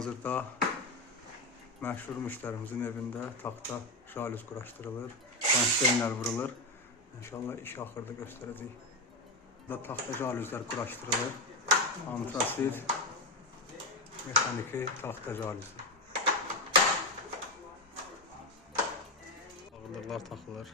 Hal-hazırda məşhur müştərimizin evində taxta jalüz quraşdırılır, kondisioner vurulur. İnşallah iş axırda göstərəcək. Burada taxta jalüzlər quraşdırılır. Antrasit, mexaniki taxta jalüz. Ağırlıqlar taxılır.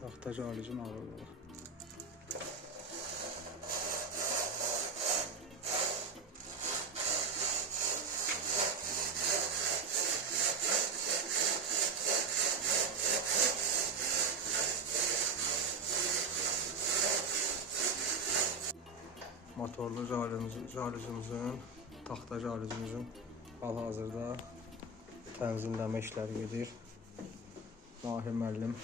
Taxta jalüzün ağırlığı. Motorlu jalüzümüzün, taxta jalüzümüzün hal-hazırda tənzimləmə işləri gedir. Mahir müəllim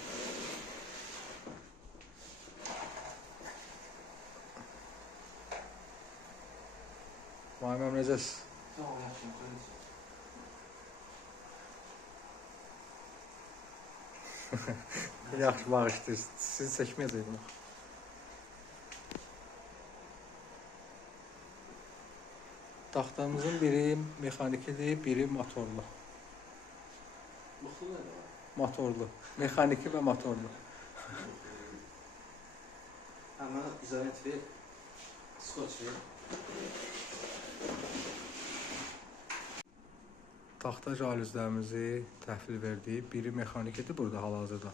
Mahir müəllim necəsiz? Sağ ol, yaxşıyım. Yaxşı bağışlayırsınız. Sizi çəkməyəcəkdim. Taxtamızın biri mexanikidir, biri motorlu. Mıxlı nədir? Motorlu. Mexaniki və motorlu. Mənə izolent ver, skoç ver. Taxta jalüzlərimizi təhvil verdik. Biri mexanikidir burada hal-hazırda.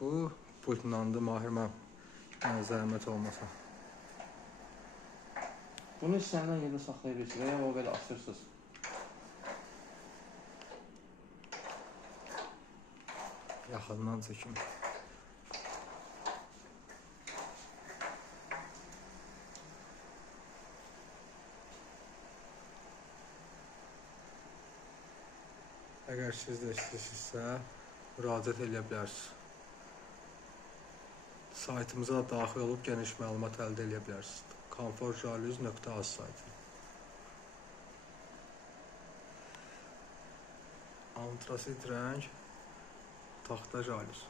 Bu pultlandı, Mahir müəllim, zəhmət olmasa. Bunu istənilən yerdə saxlayabilirsiniz və ya o belə asırsınız. Yaxından çəkim. Əgər siz də istəyirsinizsə, müraciət edə bilərsiniz. Saytımıza daxil olub geniş məlumat əldə edə bilərsiniz. Comfortjaluz.az saytı. Antrasit rəng taxta jalüz.